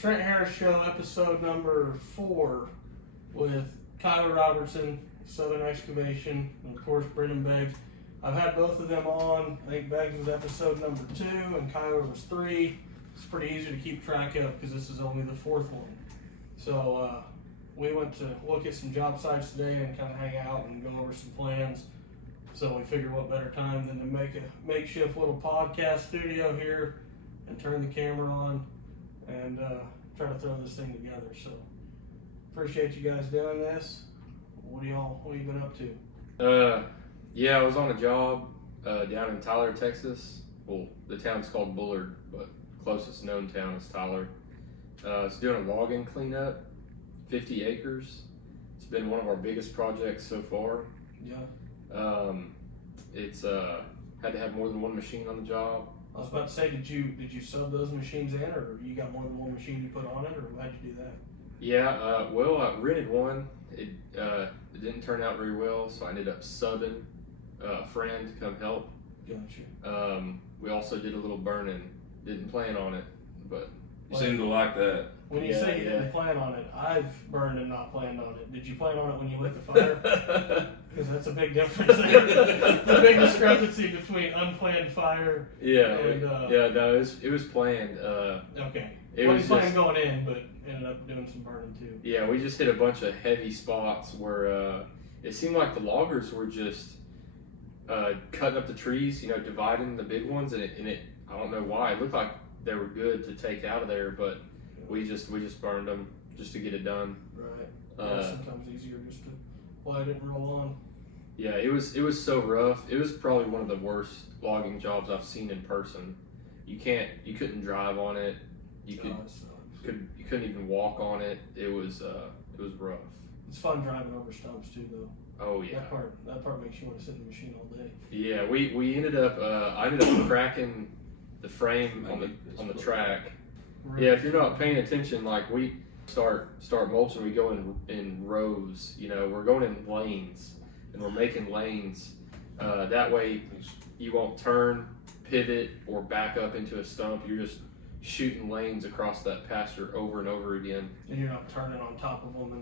Trent Harris Show, episode number 4 with Kyler Robertson, Southern Excavation, and of course Brenden Beggs. I've had both of them on. I think Beggs was episode number 2 and Kyler was 3. It's pretty easy to keep track of because this is only the 4th one. So we went to look at some job sites today and kind of hang out and go over some plans. So we figured what better time than to make a makeshift little podcast studio here and turn the camera on and try to throw this thing together. So appreciate you guys doing this. What have you been up to? Yeah, I was on a job down in Tyler, Texas. Well, the town's called Bullard, but closest known town is Tyler. It's doing a logging cleanup, 50 acres. It's been one of our biggest projects so far. Yeah. It's had to have more than one machine on the job. I was about to say, did you sub those machines in, or you got more than one machine you put on it, or how'd you do that? Yeah, well, I rented one. It didn't turn out very well, so I ended up subbing a friend to come help. Gotcha. We also did a little burning. Didn't plan on it, but you seem to like that. When you say you didn't plan on it, I've burned and not planned on it. Did you plan on it when you lit the fire? Because that's a big difference there. The big discrepancy between unplanned fire. Yeah, and, no, it was planned. Okay. It was was planned just, going in, but ended up doing some burning too. Yeah, we just hit a bunch of heavy spots where it seemed like the loggers were just cutting up the trees, dividing the big ones, and it I don't know why. It looked like they were good to take out of there, but we just burned them just to get it done. Right. Sometimes easier just to light it and roll on. Yeah, it was so rough. It was probably one of the worst logging jobs I've seen in person. You couldn't drive on it. You couldn't even walk on it. It was rough. It's fun driving over stumps too, though. Oh yeah. That part makes you want to sit in the machine all day. Yeah, we ended up I ended up cracking the frame on the track. Really? Yeah, if you're not paying attention, like we start mulching, we go in rows. We're going in lanes, and we're making lanes. That way, you won't turn, pivot, or back up into a stump. You're just shooting lanes across that pasture over and over again. And you're not turning on top of them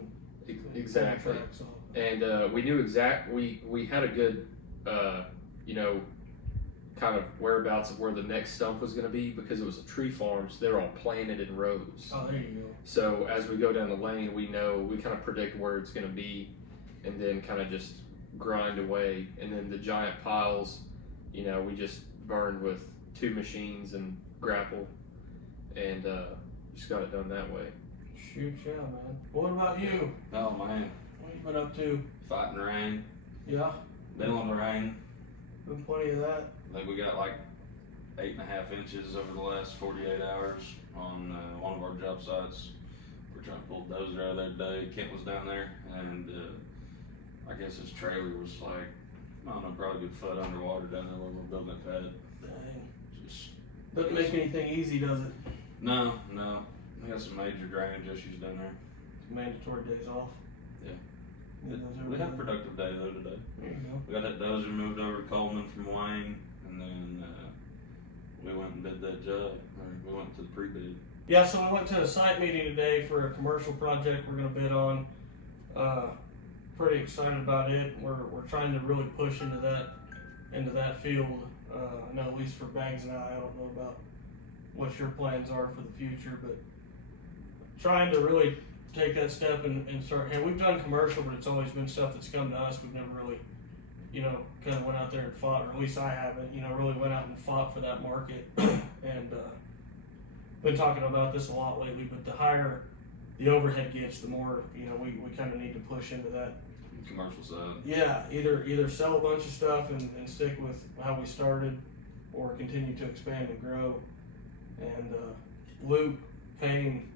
and exactly. Tracks, so. And we knew we had a good kind of whereabouts of where the next stump was going to be, because it was a tree farm, so they're all planted in rows. Oh, there you go. So as we go down the lane, we kind of predict where it's going to be, and then kind of just grind away. And then the giant piles, we just burned with 2 machines and grapple, and just got it done that way. Shoot, yeah, man. What about you? Oh man, What you been up to? fighting rain, Yeah, dealing with rain. been plenty of that. I think we got like 8.5 inches over the last 48 hours on one of our job sites. We're trying to pull the dozer out of there today. Kent was down there, and I guess his trailer was like, I don't know, probably a good foot underwater down there where we're building that pad. Dang. Just Doesn't make anything easy, does it? no. We got some major drainage issues down there. Mandatory days off. Yeah. Get those over We had a with. productive day though today. There you go. We got that dozer moved over to Coleman from Wayne, and then we went and did that job. Or we went to the pre-bid. Yeah, so we went to a site meeting today for a commercial project we're going to bid on. Pretty excited about it. We're trying to really push into that field. I know at least for Beggs and I don't know about what your plans are for the future, but trying to really take that step and start. And we've done commercial, but it's always been stuff that's come to us. We've never really, kind of went out there and fought, or at least I haven't, really went out and fought for that market. And been talking about this a lot lately, but the higher the overhead gets, the more, we kind of need to push into that. Commercial side. Yeah, either sell a bunch of stuff and stick with how we started, or continue to expand and grow. And Luke Payne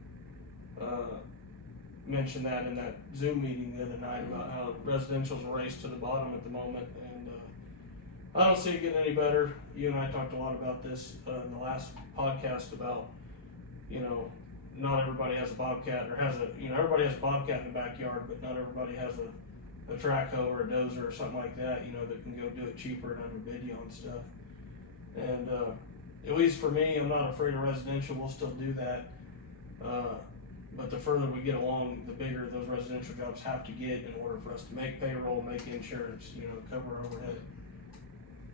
mentioned that in that Zoom meeting the other night about how residential's a race to the bottom at the moment, and I don't see it getting any better. You and I talked a lot about this in the last podcast about, not everybody has a bobcat, or everybody has a bobcat in the backyard, but not everybody has a track hoe or a dozer or something like that, that can go do it cheaper and underbid you on stuff. And at least for me, I'm not afraid of residential. We'll still do that. But the further we get along, the bigger those residential jobs have to get in order for us to make payroll, make insurance, cover overhead.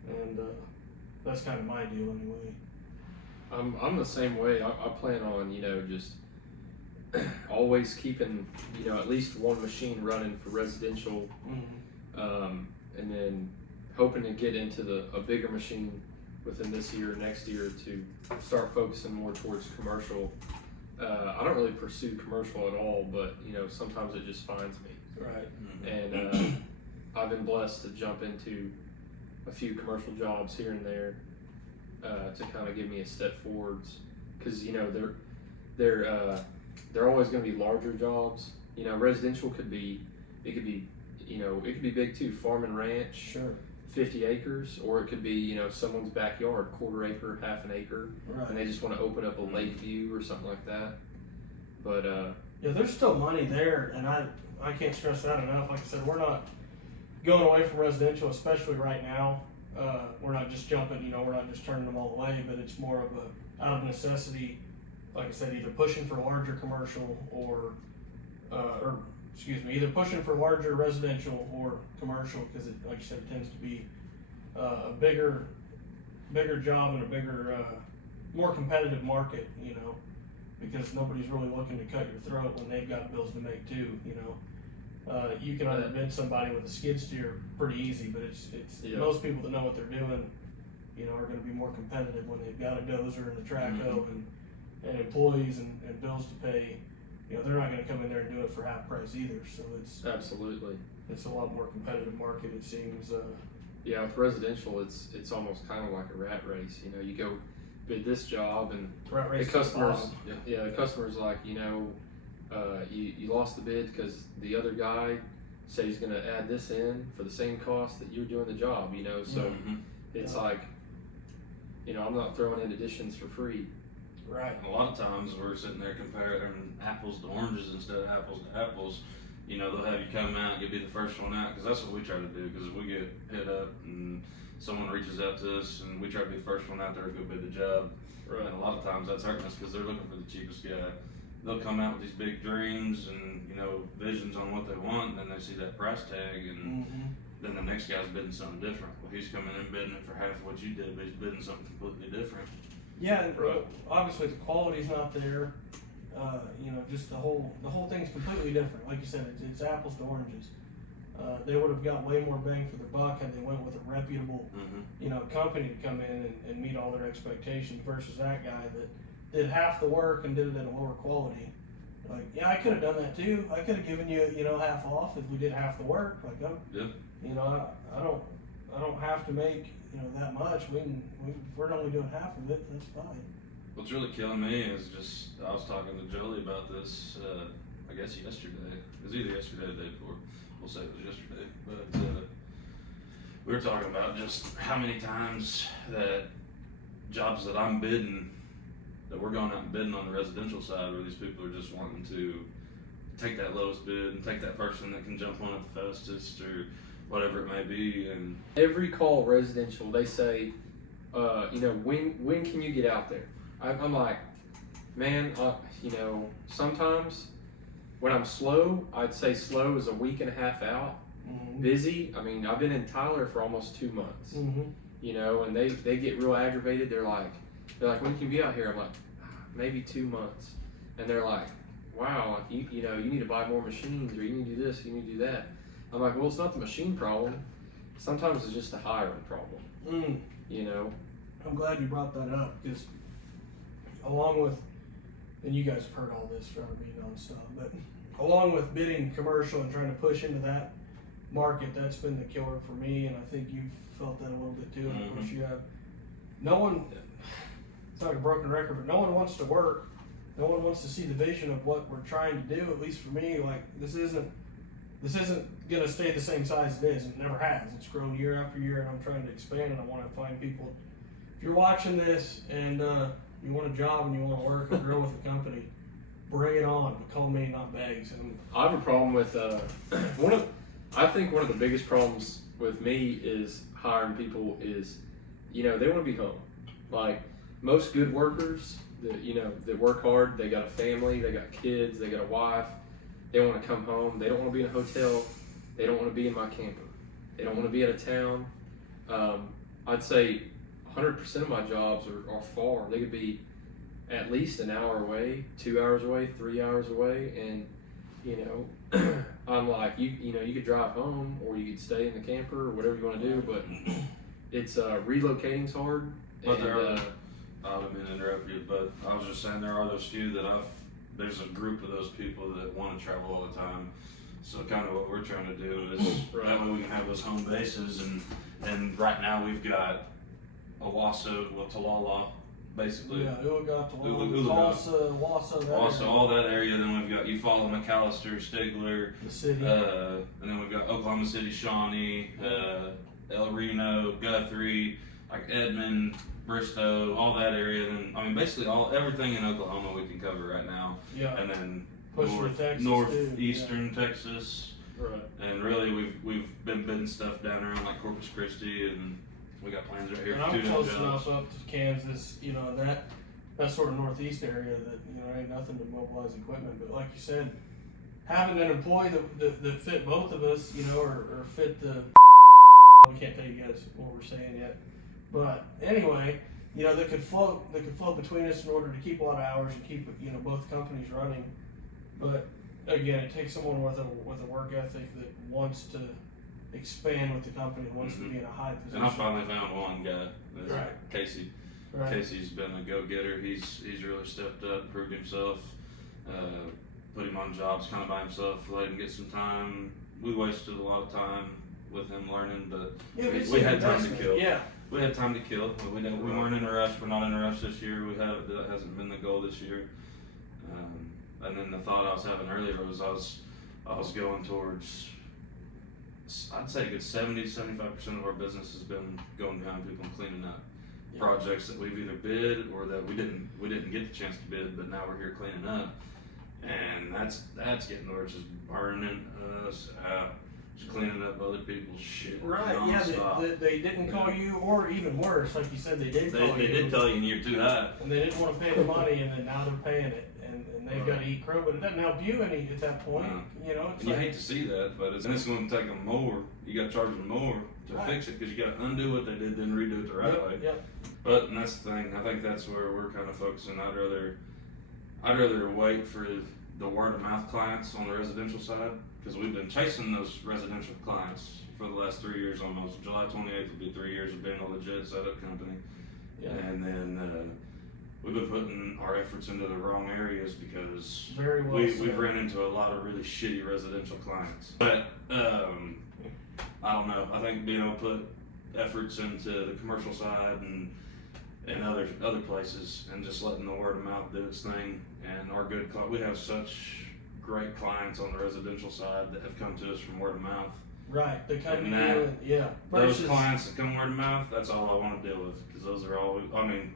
And that's kind of my deal anyway. I'm the same way. I plan on, just always keeping, at least one machine running for residential, and then hoping to get into a bigger machine within this year, next year, to start focusing more towards commercial. I don't really pursue commercial at all, but sometimes it just finds me. Right. And I've been blessed to jump into a few commercial jobs here and there to kind of give me a step forwards, because they're always going to be larger jobs. Residential could be big too, farm and ranch, Sure. 50 acres, or it could be someone's backyard, quarter acre, half an acre, Right. and they just want to open up a lake view or something like that. But Yeah, there's still money there, and I can't stress that enough. Like I said, we're not going away from residential, especially right now. We're not just jumping, we're not just turning them all away, but it's more of a out of necessity. Like I said, either pushing for larger commercial either pushing for larger residential or commercial, because it, like you said, tends to be a bigger job and a bigger, more competitive market, because nobody's really looking to cut your throat when they've got bills to make too, you can outbid somebody with a skid steer pretty easy, but it's most people that know what they're doing, are going to be more competitive when they've got a dozer and a trackhoe and employees and bills to pay. They're not going to come in there and do it for half price either. So it's absolutely, it's a lot more competitive market, it seems. Yeah, with residential, it's almost kind of like a rat race. You go bid this job, and the customer's like, you lost the bid because the other guy said he's going to add this in for the same cost that you're doing the job. So it's like, I'm not throwing in additions for free. Right. And a lot of times we're sitting there comparing apples to oranges instead of apples to apples. They'll have you come out, you'll be the first one out, because that's what we try to do. Because if we get hit up and someone reaches out to us and we try to be the first one out there to go bid the job, Right. And a lot of times that's hurting us because they're looking for the cheapest guy. They'll come out with these big dreams and visions on what they want, and then they see that price tag, and then the next guy's bidding something different. Well, he's coming in bidding it for half of what you did, but he's bidding something completely different. Yeah, and obviously the quality's not there. Just the whole thing's completely different. Like you said, it's apples to oranges. They would have got way more bang for their buck had they went with a reputable, company to come in and meet all their expectations versus that guy that did half the work and did it at a lower quality. Like, yeah, I could have done that too. I could have given you, half off if we did half the work. Like, I don't have to make, that much. If we're only doing half of it, that's fine. What's really killing me is I was talking to Jolie about this, I guess yesterday. It was either yesterday or the day before. We'll say it was yesterday. But we were talking about just how many times that jobs that I'm bidding, that we're going out and bidding on the residential side, where these people are just wanting to take that lowest bid and take that person that can jump on it the fastest or whatever it may be. And every call residential, they say, when can you get out there? I'm like, man, sometimes when I'm slow, I'd say slow is a week and a half out. Busy, I've been in Tyler for almost 2 months. And they get real aggravated. They're like, when can you be out here? I'm like, maybe 2 months. And they're like, wow, you need to buy more machines, or you need to do this, you need to do that. I'm like, well, it's not the machine problem. Sometimes it's just a hiring problem. I'm glad you brought that up, because along with, and you guys have heard all this from me nonstop, but along with bidding commercial and trying to push into that market, that's been the killer for me, and I think you've felt that a little bit too, and of course you have. It's not a broken record, but no one wants to work. No one wants to see the vision of what we're trying to do, at least for me. Like, this isn't gonna stay the same size it is. It never has. It's grown year after year, and I'm trying to expand, and I want to find people. If you're watching this and you want a job and you want to work and grow with the company, bring it on. But call me, not Bags. And I have a problem with I think one of the biggest problems with me is hiring people is, they want to be home. Like, most good workers, that work hard. They got a family, they got kids, they got a wife. They want to come home. They don't want to be in a hotel. They don't want to be in my camper. They don't want to be out of town. I'd say 100% of my jobs are far. They could be at least an hour away, 2 hours away, 3 hours away, and I'm like, you could drive home or you could stay in the camper or whatever you want to do, but it's relocating's hard. But I don't mean to interrupt you, but I was just saying there are those few that there's a group of those people that want to travel all the time. So kind of what we're trying to do is that way we can have those home bases, and right now we've got Owasso, Talala, basically. Yeah, Ulaga, Ulaga, Wassa, all that area. Then we've got Eufaula, McAllister, Stigler, the city. and then we've got Oklahoma City, Shawnee, El Reno, Guthrie, like Edmond, Bristow, all that area. Then I mean basically everything in Oklahoma we can cover right now. Yeah. And then Pushing to Texas, northeastern Texas. Right. And really we've been bidding stuff down around like Corpus Christi, and we got plans right here And for I'm 2 close jobs. enough up to Kansas, that sort of northeast area that, ain't nothing to mobilize equipment. But like you said, having an employee that fit both of us, or fit the, we can't tell you guys what we're saying yet. But anyway, that could float between us in order to keep a lot of hours and keep, both companies running. But again, it takes someone with a work ethic that wants to expand with the company, wants to be in a high position. And I finally found one guy, that's Right. Casey. Right. Casey's been a go-getter. He's really stepped up, proved himself. Put him on jobs kind of by himself, let him get some time. We wasted a lot of time with him learning, but we had time to kill. Yeah. We had time to kill. We weren't in a rush. We're not in a rush this year. That hasn't been the goal this year. And then the thought I was having earlier was I was going towards, I'd say a good 70-75% of our business has been going behind people and cleaning up projects that we've either bid or that we didn't get the chance to bid, but now we're here cleaning up, and that's getting to where it's just burning us out, just cleaning up other people's shit. Right, nonstop. yeah, they didn't call you, or even worse, like you said, they did call you. They did tell you, and you're too high. And they didn't want to pay the money, and then now they're paying it, and they've got to eat crow, but it doesn't help you any at that point, It's And you hate to see that, but it's going to take them more. You got to charge them more to fix it, because you got to undo what they did, then redo it the right way. Yep. But and that's the thing. I think that's where we're kind of focusing. I'd rather wait for the word of mouth clients on the residential side, because we've been chasing those residential clients for the last 3 years almost. July 28th will be 3 years of being a legit setup company. Yeah. And then we've been putting our efforts into the wrong areas because Very well said. we've run into a lot of really shitty residential clients. But I don't know. I think being able to put efforts into the commercial side and other places, and just letting the word of mouth do its thing. And our good we have such great clients on the residential side that have come to us from word of mouth. Right, they come And in, yeah. Those clients that come word of mouth, that's all I want to deal with, because those are always,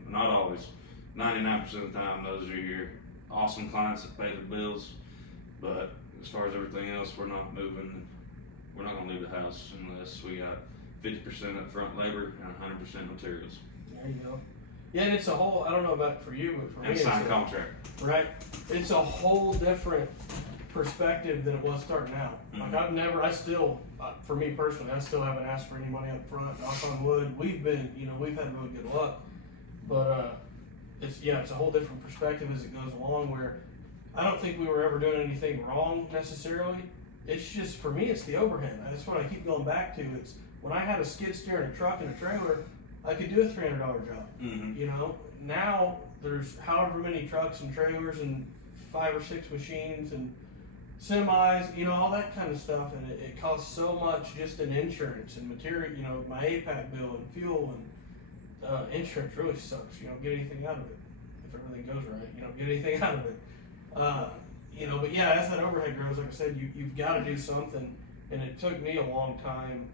not always, 99% of the time, those are your awesome clients that pay the bills. But as far as everything else, we're not going to leave the house unless we got 50% upfront labor and 100% materials. There you go. Yeah, and it's a whole, I don't know about for you, but for me, And sign contract. Right, it's a whole different perspective than it was starting out. Mm-hmm. Like I still, for me personally, I still haven't asked for any money up front, knock on wood. We've had really good luck, but it's a whole different perspective as it goes along, where I don't think we were ever doing anything wrong necessarily. It's just, for me, it's the overhead. That's what I keep going back to. It's when I had a skid steer and a truck and a trailer, I could do a $300 job. Mm-hmm. Now there's however many trucks and trailers and 5 or 6 machines and semis, all that kind of stuff, and it costs so much just in insurance and material, my APAC bill and fuel, and insurance really sucks. You don't get anything out of it if everything goes right. You don't get anything out of it. But yeah, as that overhead grows, like I said, you've got to do something, and it took me a long time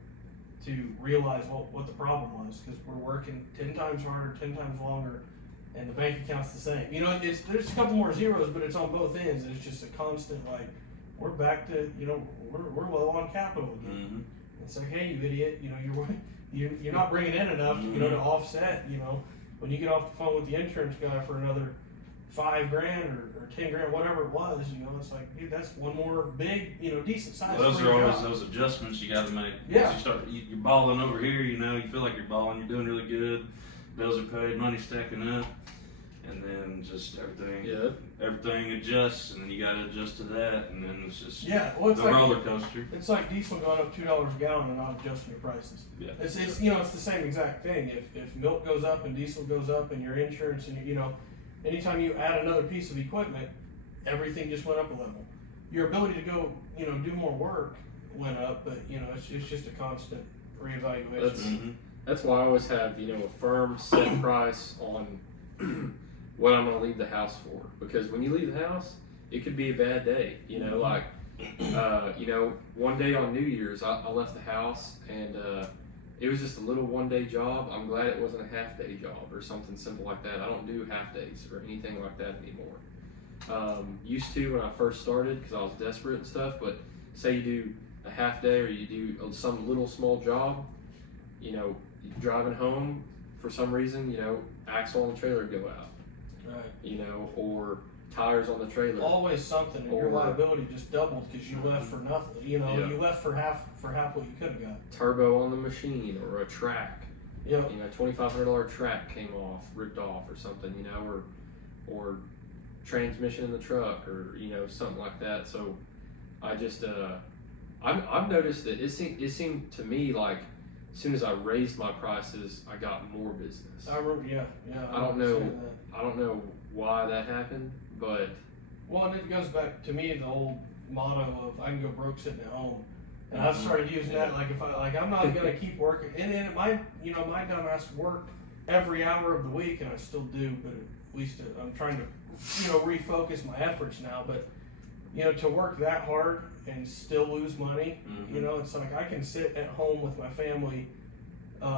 to realize what the problem was, because we're working 10 times harder, 10 times longer, and the bank account's the same. There's a couple more zeros, but it's on both ends, and it's just a constant, we're back to, we're low on capital again. Mm-hmm. It's like, hey, you idiot, you're not bringing in enough, to offset, when you get off the phone with the insurance guy for another $5 grand or 10 grand, whatever it was, you know, it's like, dude, that's one more big, you know, decent size. Well, those free are always job. those adjustments you got to make. Yeah. You're balling over here, you know, you feel like you're balling, you're doing really good, bills are paid, money's stacking up, and then just everything adjusts, and then you got to adjust to that, and then it's just well, it's the like, roller coaster. It's like diesel going up $2 a gallon and not adjusting your prices. Yeah. It's you know, it's the same exact thing. If milk goes up and diesel goes up and your insurance and, you know, anytime you add another piece of equipment, everything just went up a level. Your ability to go, you know, do more work went up, but, you know, it's just a constant reevaluation. That's why I always have, you know, a firm set price on what I'm going to leave the house for. Because when you leave the house, it could be a bad day. You know, like, you know, one day on New Year's, I left the house and it was just a little one-day job. I'm glad it wasn't a half-day job or something simple like that. I don't do half-days or anything like that anymore. Used to when I first started because I was desperate and stuff, but say you do a half-day or you do some little small job, you know, driving home for some reason, you know, axle on the trailer go out. Right. You know, or tires on the trailer. Always something, and your liability just doubled because you left for nothing. You know, you left for half what you could have got. Turbo on the machine or a track. Yeah. You know, $2,500 track came off, ripped off, or something. You know, or transmission in the truck, or you know, something like that. So, I just I've noticed that it seemed to me like as soon as I raised my prices, I got more business. I remember, yeah. I don't know why that happened, but well, and it goes back to me the old motto of I can go broke sitting at home, and I've started using that. Like if I'm not gonna keep working, and then my dumbass worked every hour of the week, and I still do, but at least I'm trying to refocus my efforts now. But to work that hard and still lose money, it's like I can sit at home with my family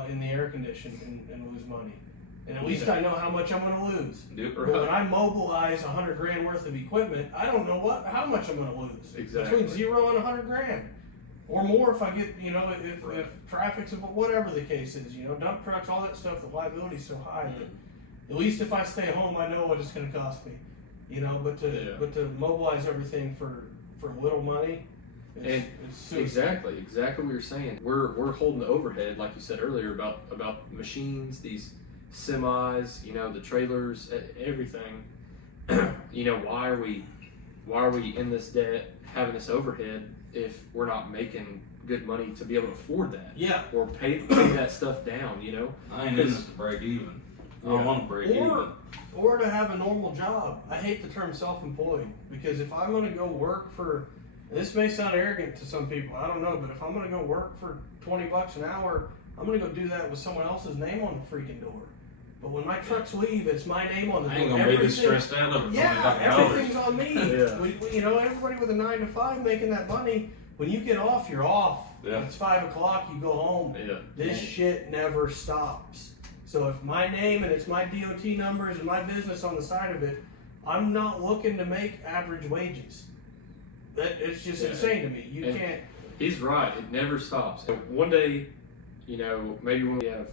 in the air condition and lose money. And at least I know how much I'm going to lose. But when I mobilize $100 grand worth of equipment, I don't know how much I'm going to lose. Exactly. Between 0 and $100 grand, or more if I get if traffic's whatever the case is. Dump trucks, all that stuff. The liability's so high that at least if I stay home, I know what it's going to cost me. But to mobilize everything for little money. It's exactly what you're saying. We're holding the overhead, like you said earlier, about machines, these semis, the trailers, everything. Why are we in this debt, having this overhead, if we're not making good money to be able to afford that? Yeah. Or pay that stuff down. I ain't in this to break even. I don't want to break even. Or to have a normal job. I hate the term self-employed, because if I'm going to go work for, this may sound arrogant to some people, I don't know, but if I'm going to go work for $20 an hour, I'm going to go do that with someone else's name on the freaking door. But when my trucks leave, it's my name on the door. I ain't going to be this stressed out over $20. Yeah, everything's on me. Everybody with a 9 to 5 making that money, when you get off, you're off. Yeah. It's 5 o'clock, you go home. Yeah. This shit never stops. So if my name and it's my DOT numbers and my business on the side of it, I'm not looking to make average wages. It's just insane to me. You can't. He's right. It never stops. One day, maybe when we have,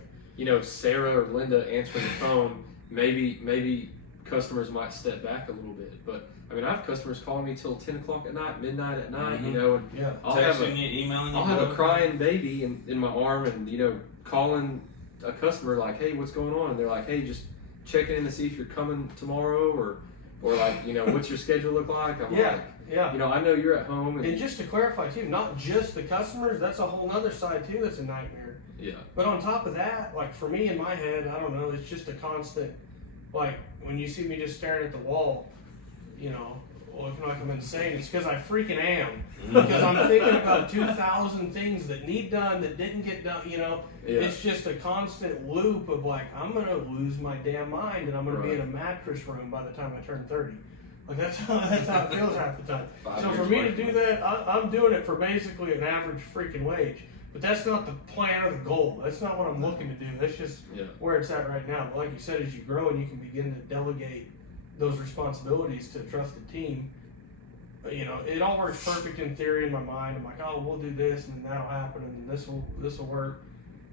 Sarah or Linda answering the phone, maybe customers might step back a little bit. But I mean, I have customers calling me till 10 o'clock at night, midnight at night. And I'll texting you, emailing you. I'll have a crying baby in my arm, and calling a customer like, hey, what's going on? And they're like, hey, just checking in to see if you're coming tomorrow, or like, what's your schedule look like? I'm like, I know you're at home. And just to clarify too, not just the customers, that's a whole other side too that's a nightmare. Yeah. But on top of that, like for me in my head, I don't know, it's just a constant, like when you see me just staring at the wall, looking like I'm insane, it's because I freaking am. Because I'm thinking about 2,000 things that need done that didn't get done, It's just a constant loop of like, I'm going to lose my damn mind and I'm going to be in a mattress room by the time I turn 30. Like that's how it feels half the time. So for me to do that, I'm doing it for basically an average freaking wage. But that's not the plan or the goal. That's not what I'm looking to do. That's just where it's at right now. But like you said, as you grow and you can begin to delegate those responsibilities to a trusted team, it all works perfect in theory in my mind. I'm like, oh, we'll do this, and then that'll happen, and this will work.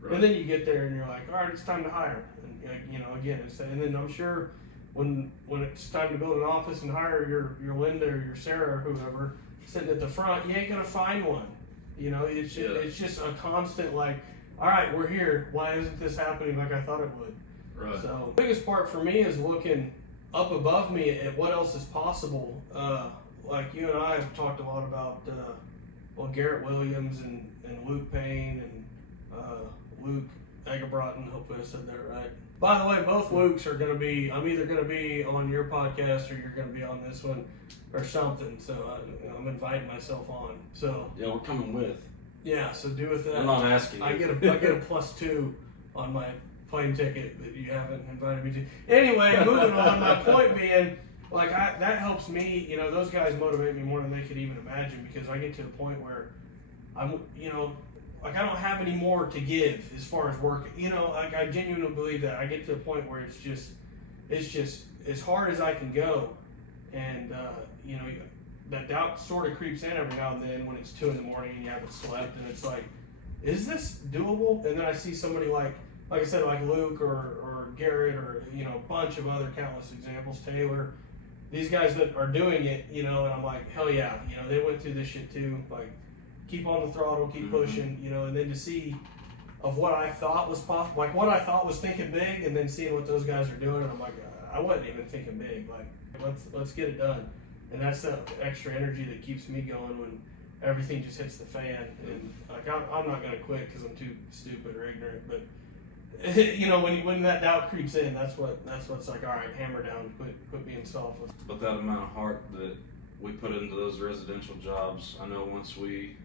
Right. And then you get there, and you're like, all right, it's time to hire. And again, and then I'm sure when it's time to build an office and hire your Linda or your Sarah or whoever sitting at the front, you ain't gonna find one. You know, it's just a constant like, all right, we're here. Why isn't this happening like I thought it would? Right. So the biggest part for me is looking up above me at what else is possible. Like you and I have talked a lot about, Garrett Williams and Luke Payne and Luke Egerbrotten. Hopefully I said that right. By the way, both Lukes are going to be, I'm either going to be on your podcast or you're going to be on this one or something. So I'm inviting myself on. So Yeah, we're coming with. yeah, so do with that. I'm not asking you. I get a +2 on my plane ticket that you haven't invited me to. Anyway, moving on. My point being, like that helps me. You know, those guys motivate me more than they could even imagine because I get to the point where I'm, you know, like I don't have any more to give as far as work. You know, like I genuinely believe that I get to the point where it's just as hard as I can go, and you know, that doubt sort of creeps in every now and then when it's 2 in the morning and you haven't slept, and it's like, is this doable? And then I see somebody like I said, like Luke or Garrett or, you know, a bunch of other countless examples, Taylor, these guys that are doing it, you know, and I'm like, hell yeah, you know, they went through this shit too. Like, keep on the throttle, keep pushing, you know, and then to see of what I thought was possible, like what I thought was thinking big, and then seeing what those guys are doing, and I'm like, I wasn't even thinking big. Like, let's get it done. And that's the extra energy that keeps me going when everything just hits the fan. And like, I'm not gonna quit because I'm too stupid or ignorant, but you know, when that doubt creeps in, that's what's like, all right, hammer down, quit being selfish. But that amount of heart that we put into those residential jobs, I know once we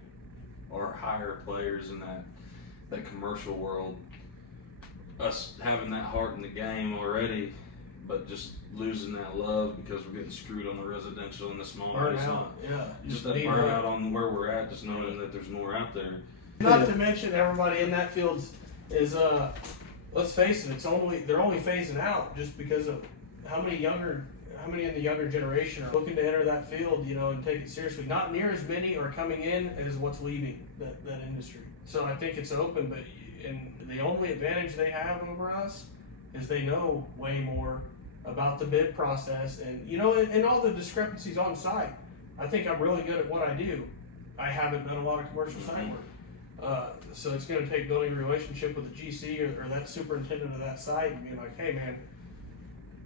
are higher players in that commercial world, us having that heart in the game already, but just losing that love because we're getting screwed on the residential and the small Burnout, yeah. just that burnout on where we're at, just knowing that there's more out there. Not to mention everybody in that field is let's face it, they're only phasing out just because of how many in the younger generation are looking to enter that field, you know, and take it seriously. Not near as many are coming in as what's leaving that industry. So I think it's open, but and the only advantage they have over us is they know way more about the bid process and, you know, and all the discrepancies on site. I think I'm really good at what I do. I haven't done a lot of commercial site work. So it's going to take building a relationship with the GC or that superintendent of that site and being like, hey man,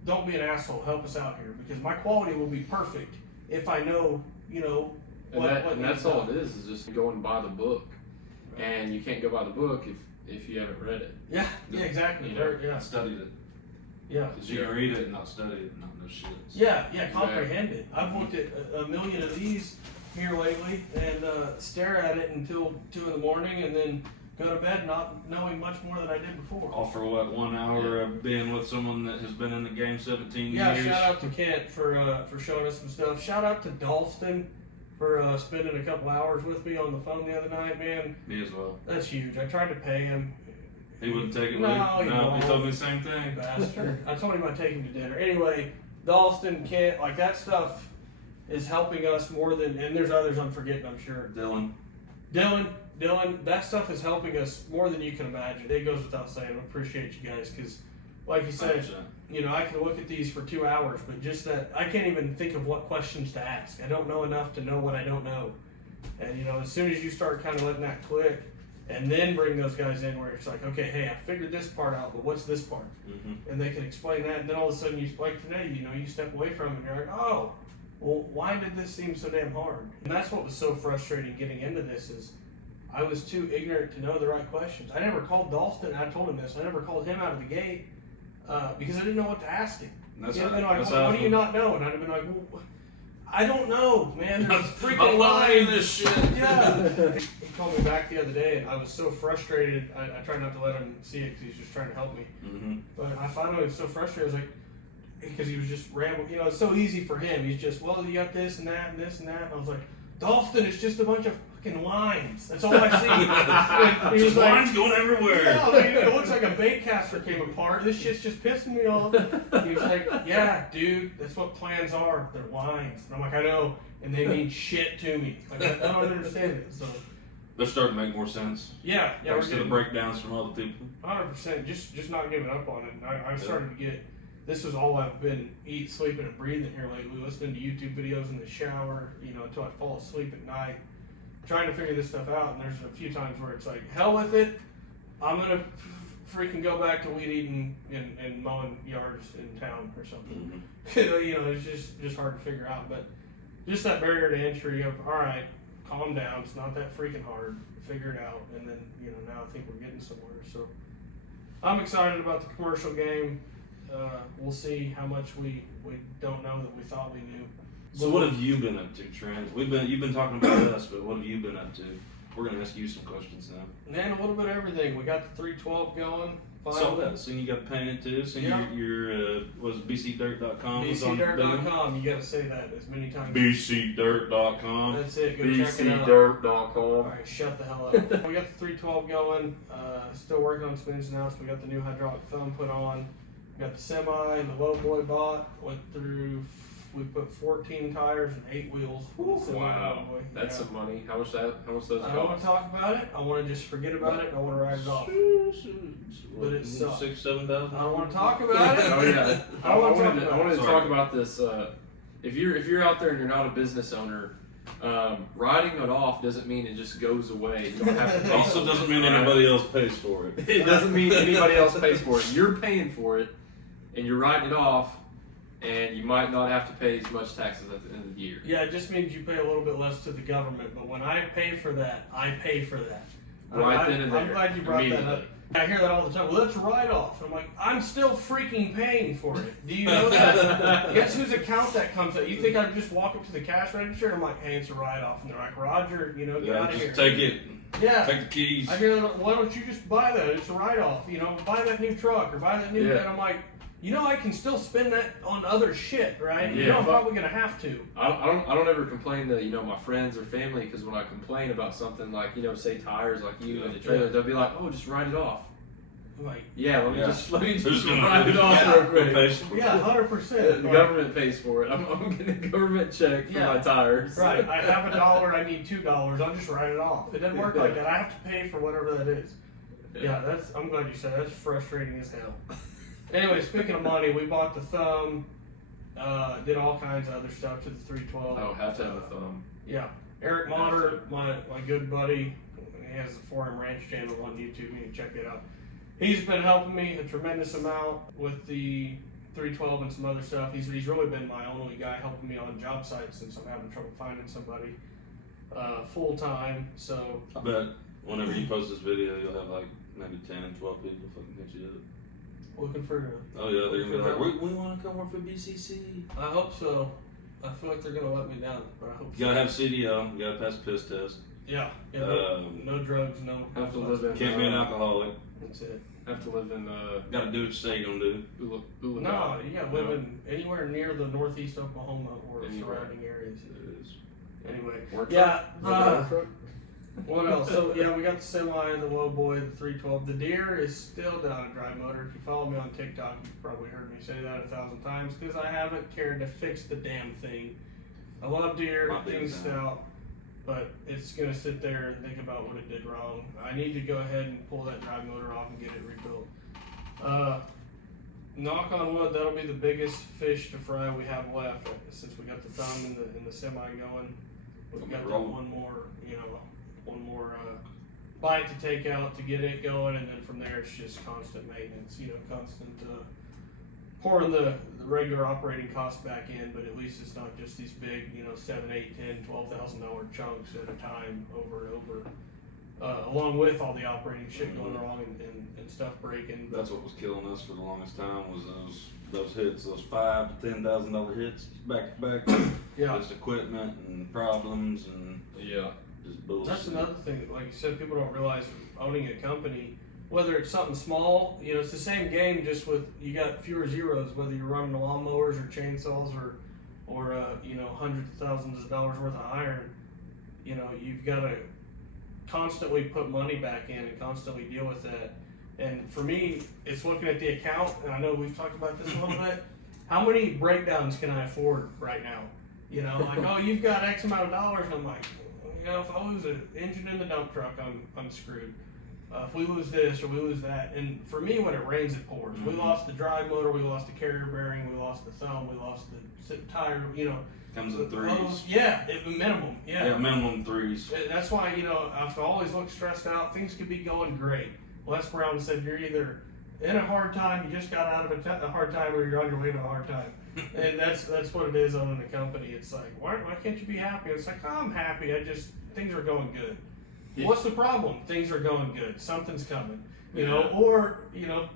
don't be an asshole, help us out here, because my quality will be perfect if I know, you know, and that's all it is just going by the book. Right. And you can't go by the book if you haven't read it. Yeah, exactly. You know, yeah. Studied it. Yeah. Because you can read it and not study it and not know shit. Yeah, comprehend it. I've looked at a million of these here lately and stare at it until 2 in the morning and then go to bed not knowing much more than I did before. All for what, 1 hour of being with someone that has been in the game 17 years? Yeah, shout out to Kent for showing us some stuff. Shout out to Dalston for spending a couple hours with me on the phone the other night, man. Me as well. That's huge. I tried to pay him. He wouldn't take it. No, he told me the same thing. Bastard. I told him I'd take him to dinner. Anyway, Dalston, Kent, like that stuff is helping us more than, and there's others I'm forgetting, I'm sure. Dylan, that stuff is helping us more than you can imagine. It goes without saying. I appreciate you guys because, like you said, 100%. You know, I can look at these for 2 hours, but just that, I can't even think of what questions to ask. I don't know enough to know what I don't know. And, you know, as soon as you start kind of letting that click and then bring those guys in where it's like, okay, hey, I figured this part out, but what's this part? Mm-hmm. And they can explain that, and then all of a sudden, like today, you know, you step away from it and you're like, oh, well, why did this seem so damn hard? And that's what was so frustrating getting into this is I was too ignorant to know the right questions. I never called Dalston, I told him this, I never called him out of the gate because I didn't know what to ask him. He'd have been like, what do you not know? And I'd have been like, well, I don't know, man. There's freaking lying this shit. Yeah. He called me back the other day, and I was so frustrated. I tried not to let him see it because he was just trying to help me. Mm-hmm. But I finally was so frustrated. I was like, because he was just rambling. You know, it's so easy for him. He's just, well, you got this and that and this and that. And I was like, Dalston, it's just a bunch of fucking lines. That's all I see. He was like, lines going everywhere. Yeah, like, it looks like a bait caster came apart. This shit's just pissing me off. He was like, yeah, dude, that's what plans are. They're lines. And I'm like, I know. And they mean shit to me. Like, I don't understand it. So They're starting to make more sense. yeah. Thanks to the breakdowns from other people. 100%. Just not giving up on it. I started to get this is all I've been eating, sleeping, and breathing here lately. Listening to YouTube videos in the shower, until I fall asleep at night, trying to figure this stuff out. And there's a few times where it's like, hell with it. I'm gonna freaking go back to weed eating and mowing yards in town or something. It's just hard to figure out. But just that barrier to entry of, all right, calm down. It's not that freaking hard. Figure it out. And then, now I think we're getting somewhere. So I'm excited about the commercial game. We'll see how much we don't know that we thought we knew. So what have you been up to, Trent? You've been talking about us, but what have you been up to? We're gonna ask you some questions now. Man, a little bit of everything. We got the 312 going. Saw that. Seen you got painted too. Seen your was it bcdirt.com? bcdirt.com. You gotta say that as many times. bcdirt.com. That's it. Go check it out. bcdirt.com. Alright, shut the hell up. We got the 312 going. Still working on some ins and outs. We got the new hydraulic thumb put on. We got the semi, the low boy bought. Went through. We put 14 tires and 8 wheels. Wow, that's some money. How much those cost? I don't want to talk about it. I want to just forget about it. And I want to ride it off. But it sucks. 6,000-7,000. I don't want to talk about it. Oh yeah, I wanted to Sorry. talk about this. If you're out there and you're not a business owner, riding it off doesn't mean it just goes away. You don't have to pay Also for it. doesn't mean anybody else pays for it. It doesn't mean anybody else pays for it. You're paying for it, and you're riding it off, and you might not have to pay as much taxes at the end of the year. Yeah, it just means you pay a little bit less to the government. But when I pay for that, I pay for that. Right then and there. I'm glad you brought that up. I hear that all the time. Well, that's a write-off. I'm like, I'm still freaking paying for it. Do you know that? Guess whose account that comes out? You think I'd just walk up to the cash register and I'm like, hey, it's a write-off. And they're like, Roger, get out of here. Just take it. Yeah. Take the keys. I hear that, why don't you just buy that? It's a write-off. Buy that new truck or buy that new. Yeah. And I'm like, I can still spend that on other shit, right? Yeah, I'm probably gonna have to. I don't ever complain to my friends or family, because when I complain about something like say tires like you and the trailer, they'll be like, oh, just write it off. Like, let me just gonna write it off real quick. yeah, 100%. The government pays for it. I'm getting a government check for my tires. Right. I have $1. I need $2. I'll just write it off. It doesn't work like that. I have to pay for whatever that is. Yeah, I'm glad you said that. That's frustrating as hell. Anyway, speaking of money, we bought the thumb. Did all kinds of other stuff to the 312. Oh, have to have a thumb. Yeah. Eric Motter, my good buddy, he has a 4M Ranch channel on YouTube. You can check it out. He's been helping me a tremendous amount with the 312 and some other stuff. He's really been my only guy helping me on job sites since I'm having trouble finding somebody full time. So I bet whenever you post this video, you'll have like maybe 10, 12 people fucking hit you up. looking for. Oh yeah, they're gonna be like, we want to come work for BCC. I hope so. I feel like they're gonna let me down, but I hope. You gotta have CDL. You gotta pass the piss test. Yeah. No drugs. No. Have to live in. Can't be an alcoholic. That's it. Have to live in. Gotta do what you say you're gonna do. No, you gotta live in anywhere near the northeast Oklahoma or surrounding areas. It is. Anyway. Work Yeah. truck. What else? So yeah, we got the semi, the low boy, the 312. The deer is still down a dry motor. If you follow me on TikTok, you've probably heard me say that 1,000 times because I haven't cared to fix the damn thing. I love deer, things stout, but it's gonna sit there and think about what it did wrong. I need to go ahead and pull that dry motor off and get it rebuilt. Knock on wood, that'll be the biggest fish to fry we have left since we got the thumb in the semi going. We've got that one more bite to take out to get it going, and then from there it's just constant maintenance, constant pouring the regular operating costs back in, but at least it's not just these big, $7, $8, $10, $12,000 chunks at a time over and over, along with all the operating shit going wrong and stuff breaking. That's what was killing us for the longest time was those hits, those $5,000 to $10,000 hits back to back. Yeah. Just equipment and problems and just bullshit. That's another thing. Like you said, people don't realize owning a company, whether it's something small, it's the same game, just with you got fewer zeros. Whether you're running lawnmowers or chainsaws or hundreds of thousands of dollars worth of iron, you've got to constantly put money back in and constantly deal with that. And for me, it's looking at the account, and I know we've talked about this a little bit. How many breakdowns can I afford right now? Like, oh, you've got X amount of dollars. I'm like, if I lose an engine in the dump truck, I'm screwed. if we lose this or we lose that, and for me, when it rains, it pours. We lost the drive motor, we lost the carrier bearing, we lost the thumb, we lost the tire. You know, Comes in threes. Minimum. Yeah, minimum threes. That's why, you know, I've always looked stressed out. Things could be going great. Les Brown said you're either in a hard time, you just got out of a hard time, or you're on your way to a hard time. And that's what it is owning a company. It's like, why can't you be happy? It's like, oh, I'm happy. Things are going good. Yeah. What's the problem? Things are going good. Something's coming. You know, or, you know,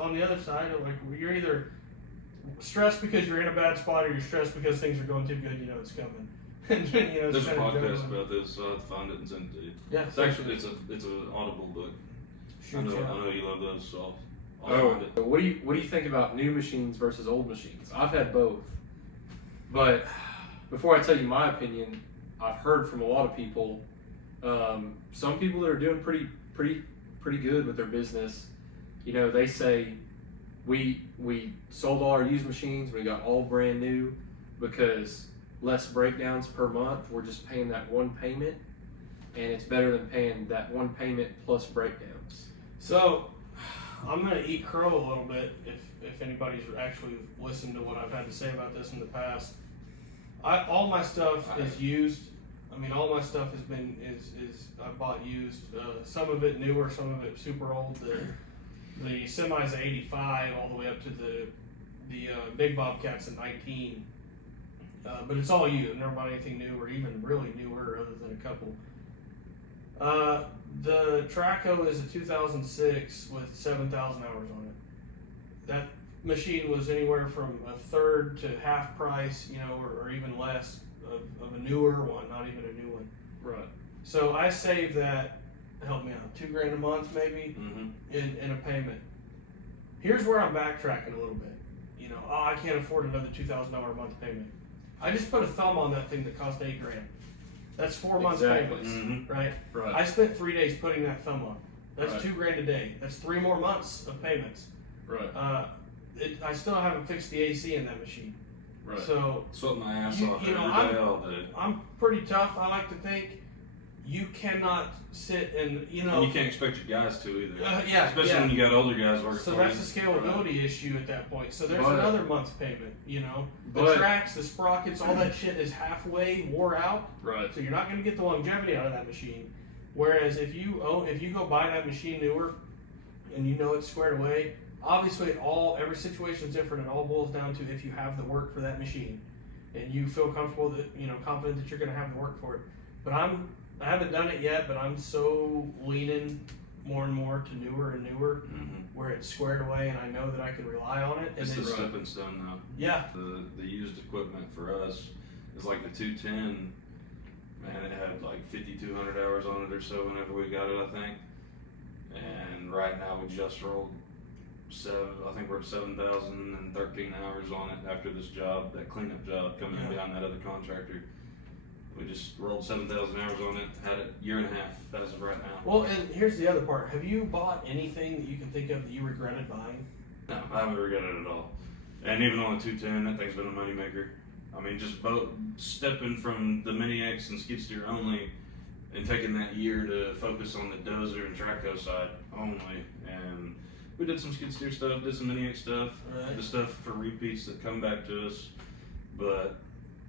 on the other side, like, you're either stressed because you're in a bad spot, or you're stressed because things are going too good. You know it's coming. And, you know, There's a podcast about this, so I'll have to find it and send it to you. Yeah, It's actually it's an Audible book. I know you love those, so I'll find it. What do you think about new machines versus old machines? I've had both, but before I tell you my opinion, I've heard from a lot of people, some people that are doing pretty good with their business. You know, they say we sold all our used machines, we got all brand new because less breakdowns per month. We're just paying that one payment, and it's better than paying that one payment plus breakdowns. So, I'm going to eat crow a little bit if anybody's actually listened to what I've had to say about this in the past. All my stuff is used. I mean, all my stuff has been I bought used. Some of it newer, some of it super old. The semi's at 85, all the way up to the big Bobcats at 19. But it's all used. Never bought anything new, or even really newer, other than a couple. The Traco is a 2006 with 7,000 hours on it. That machine was anywhere from a third to half price, you know, or even less of a newer one, not even a new one. Right. So I saved that, help me out, $2,000 a month maybe in a payment. Here's where I'm backtracking a little bit. You know, I can't afford another $2,000 a month payment. I just put a thumb on that thing that cost $8,000. That's 4 months payments, right? Right. I spent 3 days putting that thumb on. That's Right. $2,000 a day. That's 3 more months of payments. Right. I still haven't fixed the AC in that machine. Right. So Sweating my ass You- off you every know, day, all day. I'm pretty tough. I like to think. You cannot sit and, you know. And you can't expect your guys to either. Especially yeah. when you got older guys working So for that's you. a scalability issue at that point. So there's But- another month's payment, you know. The But- tracks, the sprockets, all that shit is halfway wore out. Right. So you're not going to get the longevity out of that machine. Whereas if you go buy that machine newer, and you know it's squared away, obviously every situation is different. It all boils down to if you have the work for that machine, and you feel comfortable that, you know, confident that you're going to have the work for it. But I haven't done it yet, but I'm so leaning more and more to newer and newer, where it's squared away and I know that I can rely on it. It's And the then, stepping stone now. yeah, The used equipment for us is like the 210. Man, it had like 5,200 hours on it or so whenever we got it, I think. And right now we just rolled I think we're at 7,013 hours on it after this job, that cleanup job coming in behind that other contractor. We just rolled 7,000 hours on it, had it a year and a half as of right now. well, and here's the other part. Have you bought anything that you can think of that you regretted buying? No, I haven't regretted it at all. And even on the 210, that thing's been a moneymaker. I mean, just stepping from the Mini X and skid steer only, and taking that year to focus on the dozer and Traco side only. And we did some skid steer stuff, did some Mini X stuff, Right. the stuff for repeats that come back to us. But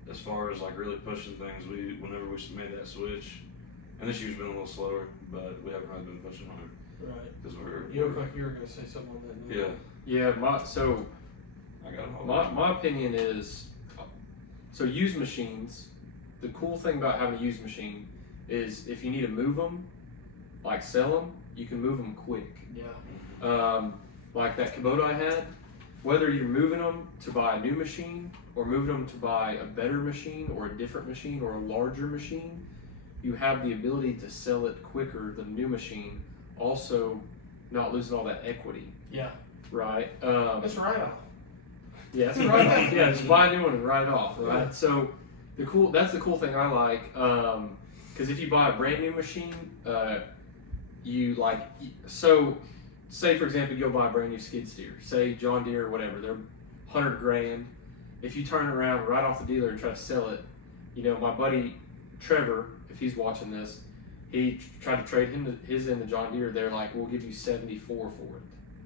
as far as like really pushing things, whenever we made that switch, and this year's been a little slower, but we haven't really been pushing on it Right. because You look like you were going to say something on that. yeah. Yeah. I got a My opinion is, so used machines, the cool thing about having a used machine is if you need to move them, like sell them, you can move them quick. Yeah. Like that Kubota I had, whether you're moving them to buy a new machine or moving them to buy a better machine or a different machine or a larger machine, you have the ability to sell it quicker than a new machine, also not losing all that equity. Yeah. Right? That's a write-off. Yeah, it's a write-off. Yeah, just buy a new one and write it off, right? So that's the cool thing I like, because if you buy a brand new machine, say for example you go buy a brand new skid steer, say John Deere or whatever, they're $100,000. If you turn it around right off the dealer and try to sell it, you know, my buddy Trevor, if he's watching this, he tried to trade his in to John Deere. They're like, we'll give you 74 for it.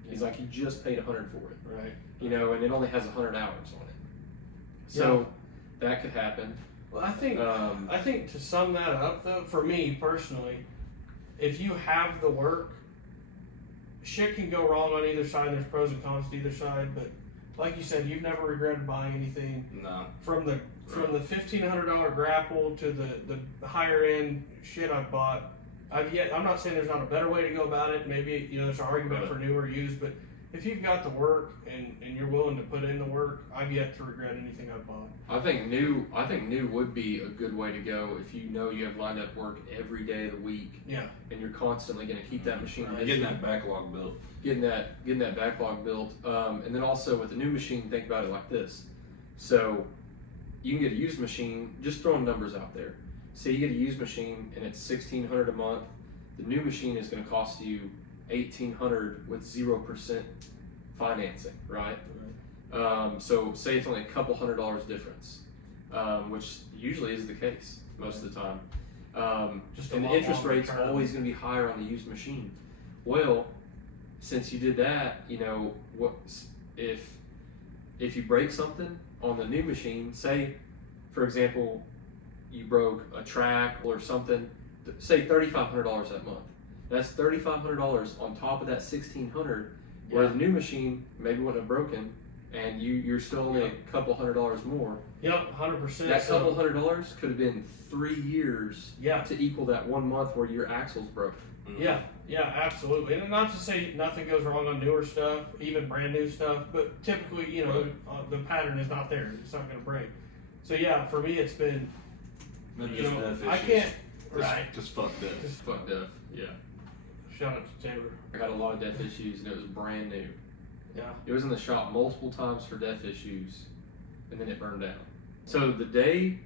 He's like, you just paid 100 for it, Right. you know, and it only has 100 hours on it. So that could happen. Well, I think to sum that up, though, for me personally, if you have the work, shit can go wrong on either side. There's pros and cons to either side, but like you said, you've never regretted buying anything. No. From the $1,500 grapple to the higher end shit I've bought. I'm not saying there's not a better way to go about it. Maybe there's an argument for new or used, but if you've got the work and you're willing to put in the work, I've yet to regret anything I've bought. I think new would be a good way to go if you know you have lined up work every day of the week. Yeah. And you're constantly going to keep that machine busy. Getting that backlog built. Getting that backlog built. And then also with the new machine, think about it like this. So you can get a used machine, just throwing numbers out there. Say you get a used machine and it's $1,600 a month. The new machine is going to cost you $1,800 with 0% financing, right? So say it's only a couple $100 difference, which usually is the case most of the time. And the interest rate's always going to be higher on the used machine. Well, since you did that, what if you break something on the new machine? Say, for example, you broke a track or something. Say $3,500 that month. That's $3,500 on top of that $1,600. Where the new machine maybe wouldn't have broken, and you're still only a couple $100 more. Yep, 100%. That couple $100 could have been 3 years Yeah. to equal that 1 month where your axle's broke. Yeah, absolutely. And not to say nothing goes wrong on newer stuff, even brand new stuff, but typically, the pattern is not there. It's not going to break. So yeah, for me, it's been, I can't. Just fuck that. Just fucked up. Yeah. Shout out to Taylor. I had a lot of death issues, and it was brand new. Yeah. It was in the shop multiple times for death issues, and then it burned down. So the day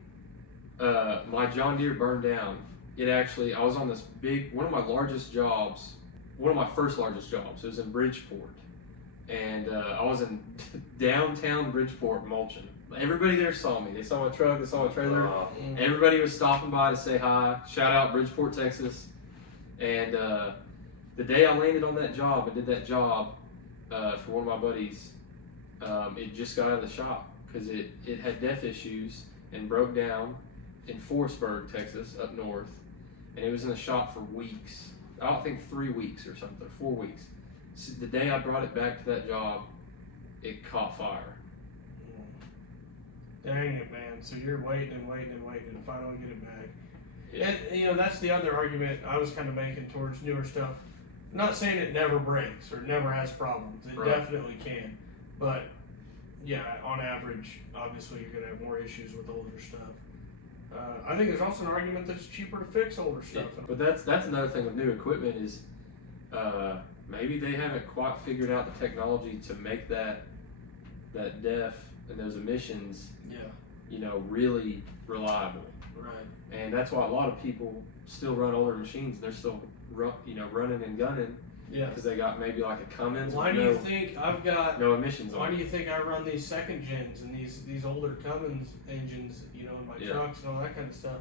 my John Deere burned down, I was on this one of my first largest jobs. It was in Bridgeport, and I was in downtown Bridgeport mulching. Everybody there saw me. They saw my truck, they saw my trailer. Everybody was stopping by to say hi. Shout out Bridgeport, Texas. And the day I landed on that job and did that job for one of my buddies, it just got out of the shop because it had death issues and broke down in Forestburg, Texas, up north. And it was in the shop for weeks. I don't think 3 weeks or something, 4 weeks. So the day I brought it back to that job, it caught fire. Dang it, man. So you're waiting and finally get it back. Yeah. And, that's the other argument I was kind of making towards newer stuff. I'm not saying it never breaks or never has problems. It definitely can. But, yeah, on average, obviously you're going to have more issues with older stuff. I think there's also an argument that it's cheaper to fix older stuff. Yeah, but that's another thing with new equipment is maybe they haven't quite figured out the technology to make that DEF and those emissions really reliable. Right. And that's why a lot of people still run older machines. They're still running and gunning. Yeah. Because they got maybe like a Cummins. Why do you think I've got no emissions on? Why do you think I run these second gens and these older Cummins engines, in my trucks and all that kind of stuff?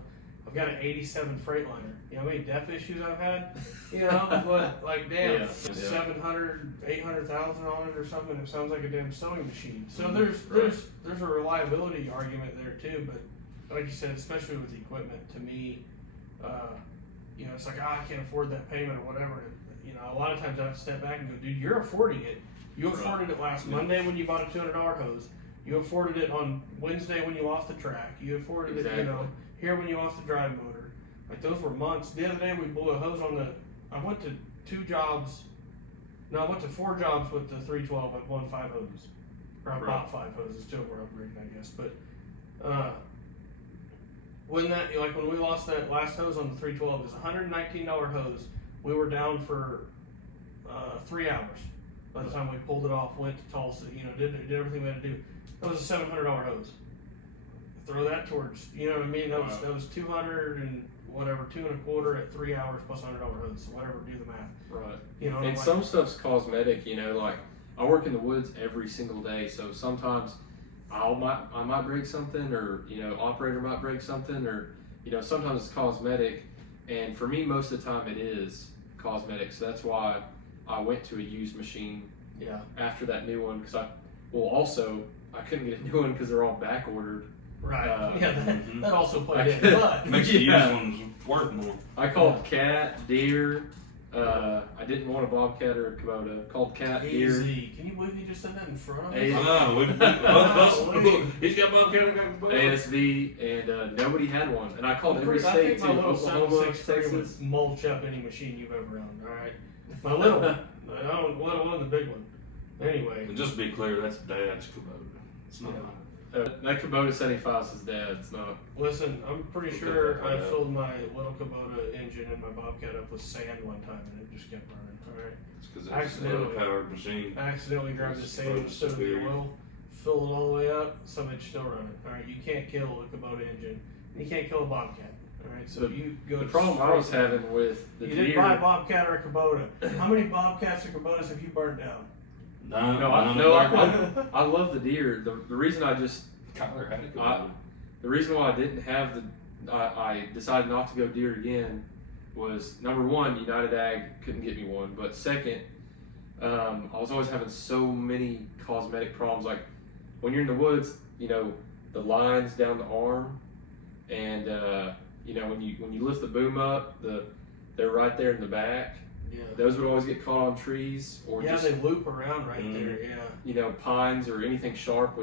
I've got an '87 Freightliner. You know how many DEF issues I've had? But like damn, 700, 800,000 on it or something. It sounds like a damn sewing machine. So there's a reliability argument there too. But like you said, especially with the equipment, to me, it's like I can't afford that payment or whatever. A lot of times I have to step back and go, dude, you're affording it. You afforded it last Monday when you bought a $200 hose. You afforded it on Wednesday when you lost the track. You afforded it, here when you lost the drive motor. Like those were months. The other day we blew a hose on I went to 4 jobs with the 312. I won 5 hoses. Or I bought 5 hoses too. We're upgrading, I guess. But when we lost that last hose on the 312, it was a $119 hose. We were down for 3 hours by the time we pulled it off, went to Tulsa, did everything we had to do. That was a $700 hose. Throw that towards, That was 200 and whatever, 2 1/4 at 3 hours plus $100 hose. So whatever, do the math. Right. And some stuff's cosmetic. Like I work in the woods every single day, so sometimes I might break something, or operator might break something, or sometimes it's cosmetic. And for me, most of the time it is cosmetics. So that's why I went to a used machine Yeah. after that new one, because also I couldn't get a new one because they're all back ordered. Right. Yeah, that also played in. But Makes the used ones worth more. I called cat, deer. I didn't want a bobcat or a Kubota. Called cat, deer. easy. Can you believe you just said that in front of us? He's got Bobcat, I got Bobcat. ASV, and nobody had one. And I called every I state think too. my little Oklahoma, 763 Texas. would mulch up any machine you've ever owned. All right. My little one. I don't want the big one. Anyway. And just to be clear, that's Dad's Kubota. It's not mine. That Kubota 75 is his dad's, not. Listen, I'm pretty Okay, sure okay, I okay. filled my little Kubota engine and my Bobcat up with sand one time and it just kept burning. All right. It's because it's a Accidentally. powered machine. I accidentally grabbed the It's sand frozen instead of the severe. oil, filled it all the way up, some of it's still running. All right. You can't kill a Kubota engine. And you can't kill a Bobcat. All right. So you go. The problem I was straight- having with the You deer. didn't buy a Bobcat or a Kubota. How many Bobcats or Kubotas have you burned down? I love the deer. The reason I just Kyler had a Kubota. the reason why I didn't have I decided not to go deer again was, number one, United Ag couldn't get me one, but second, I was always having so many cosmetic problems. Like when you're in the woods, you know, the lines down the arm, and you know, when you lift the boom up, they're right there in the back. Yeah. Those would always get caught on trees, or Yeah, just, they loop around right there. Yeah. you know, pines or anything sharp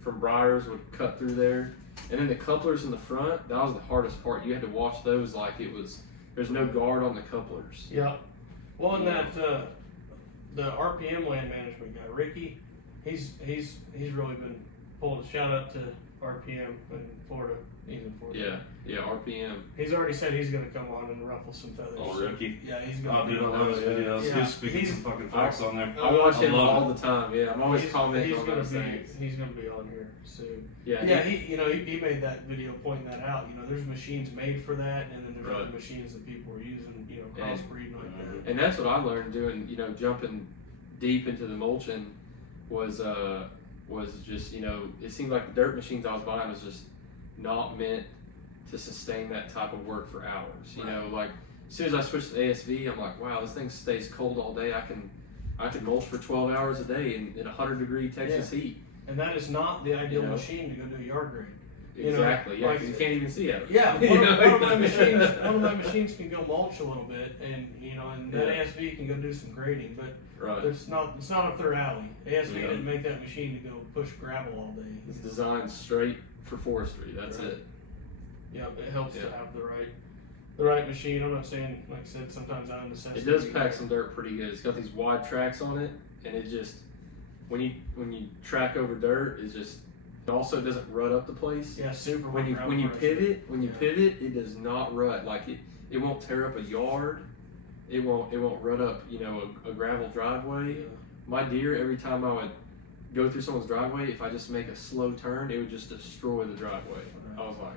from briars would cut through there. And then the couplers in the front, that was the hardest part. You had to watch those like there's no guard on the couplers. Yeah. Well, and that the RPM land management guy, Ricky, he's really been pulling. Shout out to RPM in Florida. He's in Florida. Yeah, RPM. He's already said he's going to come on and ruffle some feathers. Oh, Ricky. Yeah, he's Oh, going dude, I love his videos. Yeah. He's speaking some fucking facts on there. I watch him love all the time. Yeah, I'm always commenting he's on gonna those things. He's going to be on here soon. Yeah, Yeah, he made that video pointing that out. You know, there's machines made for that, and then there's Right. other machines that people were using. You know, crossbreeding like that. and that's what I learned doing. You know, jumping deep into the mulching was just, you know, it seemed like the dirt machines I was buying was just not meant to sustain that type of work for hours. You know, like as soon as I switched to ASV, I'm like, wow, this thing stays cold all day. I can mulch for 12 hours a day in 100-degree Texas heat. And that is not the ideal You know? machine to go do a yard grade. You know, Exactly. Yeah, like- 'cause you can't even see it. Yeah, You know? one of my machines can go mulch a little bit, and you know, and that Yeah. ASV can go do some grading, but Right. it's not up their alley. ASV Yeah. didn't make that machine to go push gravel all day. It's designed straight for forestry. That's Right. it. Yeah, it helps to Yeah. have the right machine. I'm not saying, like I said, sometimes I'm necessity. It does pack some dirt pretty good. It's got these wide tracks on it, and it just when you track over dirt, it also doesn't rut up the place. Yeah, super. When you gravel pressure. pivot, it does not rut. Like it won't tear up a yard. It won't rut up, you know, a gravel driveway. Yeah. My deer, every time I would go through someone's driveway, if I just make a slow turn, it would just destroy the driveway. I was like,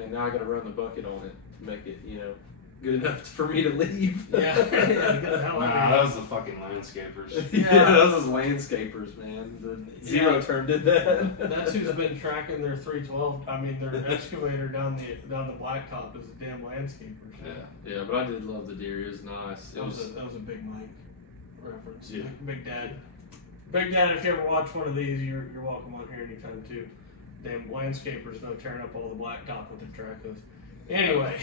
man, now I gotta run the bucket on it to make it, you know, good enough for me to leave. Yeah, get the hell out Nah, of that here. was the fucking landscapers. Yeah, those is landscapers, man. The zero turn did that. That's who's been tracking their 312. I mean, their excavator down the blacktop is a damn landscaper. Yeah, but I did love the deer. It was nice. That was a Big Mike reference. Yeah. Big Dad. Big Dad, if you ever watch one of these, you're welcome on here anytime too. Damn landscapers know tearing up all the blacktop with their track hose. Anyway.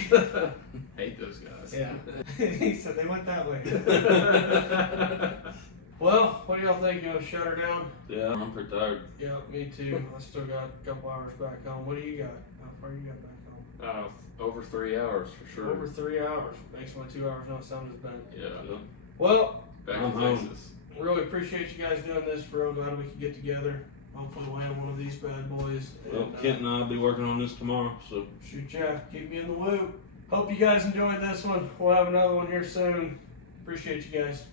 Hate those guys. Yeah. He said they went that way. Well, what do y'all think? You want to shut her down? Yeah, I'm pretty tired. Yeah, me too. I still got a couple hours back home. What do you got? How far you got back home? Over 3 hours for sure. Over 3 hours. Makes my 2 hours not sound as bad. Yeah. Well, Back I'm in home. Texas. really appreciate you guys doing this. Real glad we could get together. Hopefully land one of these bad boys. Well, And, Kent and I'll be working on this tomorrow, so. shoot ya. Keep me in the loop. Hope you guys enjoyed this one. We'll have another one here soon. Appreciate you guys.